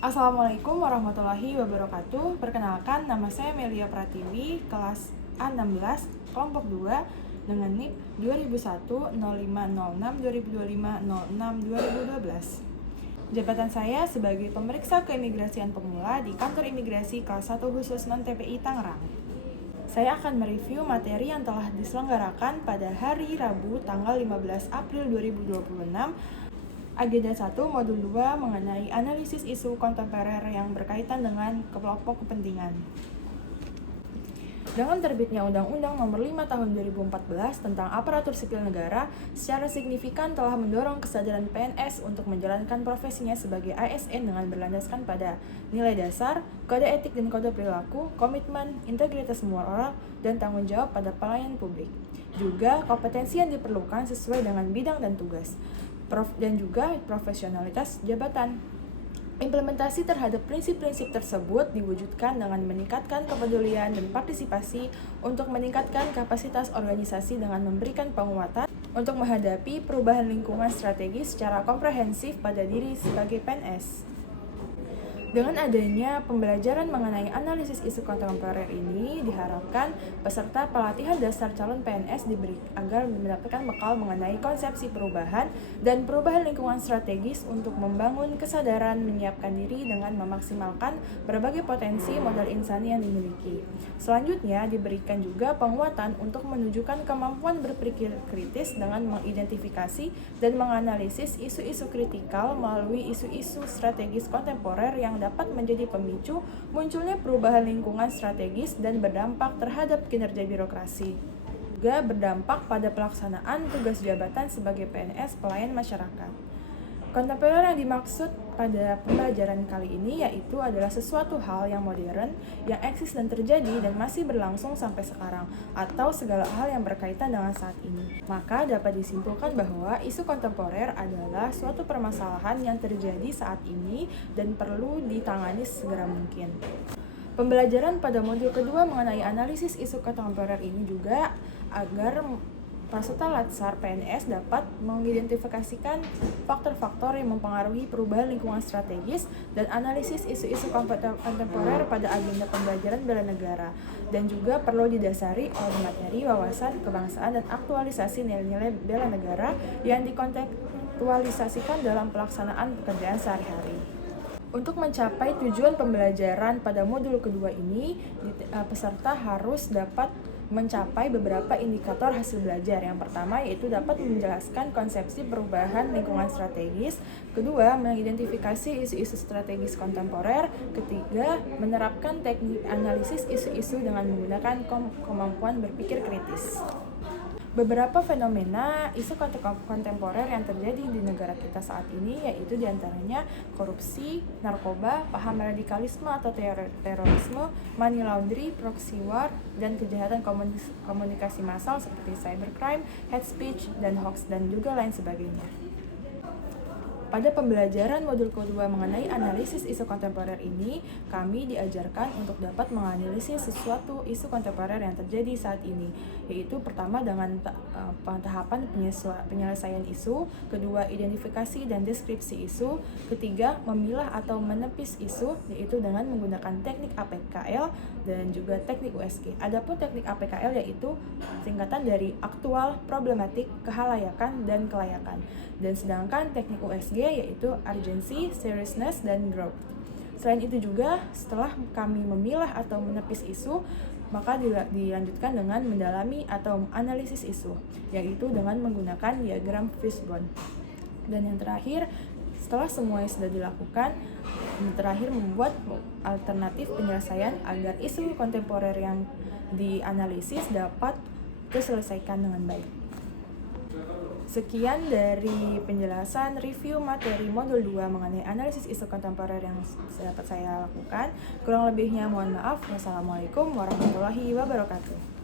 Assalamualaikum warahmatullahi wabarakatuh. Perkenalkan, nama saya Melia Pratiwi, kelas A16, kelompok 2, dengan NIP 2001 0506 2025 06 2012. Jabatan saya sebagai pemeriksa keimigrasian pemula di Kantor Imigrasi Kelas 1 Khusus Non-TPI Tangerang. Saya akan mereview materi yang telah diselenggarakan pada hari Rabu tanggal 15 April 2026. Agenda 1 Modul 2 mengenai analisis isu kontemporer yang berkaitan dengan kelompok kepentingan. Dengan terbitnya Undang-Undang Nomor 5 Tahun 2014 tentang Aparatur Sipil Negara, secara signifikan telah mendorong kesadaran PNS untuk menjalankan profesinya sebagai ASN dengan berlandaskan pada nilai dasar, kode etik dan kode perilaku, komitmen, integritas moral, dan tanggung jawab pada pelayanan publik. Juga kompetensi yang diperlukan sesuai dengan bidang dan tugas, dan juga profesionalitas jabatan. Implementasi terhadap prinsip-prinsip tersebut diwujudkan dengan meningkatkan kepedulian dan partisipasi untuk meningkatkan kapasitas organisasi dengan memberikan penguatan untuk menghadapi perubahan lingkungan strategis secara komprehensif pada diri sebagai PNS. Dengan adanya pembelajaran mengenai analisis isu kontemporer ini, diharapkan peserta pelatihan dasar calon PNS diberi agar mendapatkan bekal mengenai konsepsi perubahan dan perubahan lingkungan strategis untuk membangun kesadaran menyiapkan diri dengan memaksimalkan berbagai potensi modal insani yang dimiliki. Selanjutnya, diberikan juga penguatan untuk menunjukkan kemampuan berpikir kritis dengan mengidentifikasi dan menganalisis isu-isu kritikal melalui isu-isu strategis kontemporer yang dapat menjadi pemicu munculnya perubahan lingkungan strategis dan berdampak terhadap kinerja birokrasi. Juga berdampak pada pelaksanaan tugas jabatan sebagai PNS pelayan masyarakat. Kontemporer yang dimaksud pada pembelajaran kali ini yaitu adalah sesuatu hal yang modern, yang eksis dan terjadi dan masih berlangsung sampai sekarang, atau segala hal yang berkaitan dengan saat ini. Maka dapat disimpulkan bahwa isu kontemporer adalah suatu permasalahan yang terjadi saat ini dan perlu ditangani segera mungkin. Pembelajaran pada modul kedua mengenai analisis isu kontemporer ini juga agar peserta latsar PNS dapat mengidentifikasikan faktor-faktor yang mempengaruhi perubahan lingkungan strategis dan analisis isu-isu kontemporer pada agenda pembelajaran bela negara, dan juga perlu didasari oleh materi wawasan kebangsaan dan aktualisasi nilai-nilai bela negara yang dikontekstualisasikan dalam pelaksanaan pekerjaan sehari-hari. Untuk mencapai tujuan pembelajaran pada modul kedua ini, peserta harus dapat mencapai beberapa indikator hasil belajar. Yang pertama yaitu dapat menjelaskan konsepsi perubahan lingkungan strategis, kedua mengidentifikasi isu-isu strategis kontemporer, ketiga menerapkan teknik analisis isu-isu dengan menggunakan kemampuan berpikir kritis. Beberapa fenomena isu kontemporer yang terjadi di negara kita saat ini yaitu diantaranya korupsi, narkoba, paham radikalisme atau terorisme, money laundry, proxy war, dan kejahatan komunikasi massal seperti cybercrime, hate speech, dan hoax, dan juga lain sebagainya. Pada pembelajaran modul kedua mengenai analisis isu kontemporer ini, kami diajarkan untuk dapat menganalisis sesuatu isu kontemporer yang terjadi saat ini, yaitu pertama dengan tahapan penyelesaian isu, kedua identifikasi dan deskripsi isu, ketiga memilah atau menepis isu, yaitu dengan menggunakan teknik APKL dan juga teknik USG. Adapun teknik APKL yaitu singkatan dari aktual, problematik, kehalayakan, dan kelayakan. Dan sedangkan teknik USG yaitu urgency, seriousness, dan growth. Selain itu juga, setelah kami memilah atau menepis isu, maka dilanjutkan dengan mendalami atau analisis isu, yaitu dengan menggunakan diagram fishbone. Dan yang terakhir, setelah semuanya sudah dilakukan, terakhir membuat alternatif penyelesaian agar isu kontemporer yang dianalisis dapat diselesaikan dengan baik. Sekian dari penjelasan review materi modul 2 mengenai analisis isu kontemporer yang dapat saya lakukan. Kurang lebihnya mohon maaf. Wassalamualaikum warahmatullahi wabarakatuh.